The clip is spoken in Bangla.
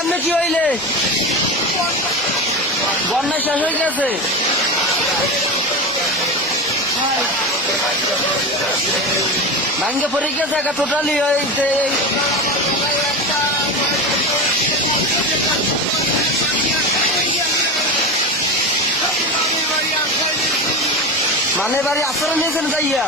কেমনে কি হইলে বন্যা শেষ হয়ে গেছে ভাঙ্গে পড়ে গেছে একা টোটালি হয়েছে মানে বাড়ি আশ্রয় নিয়েছেন যাইয়া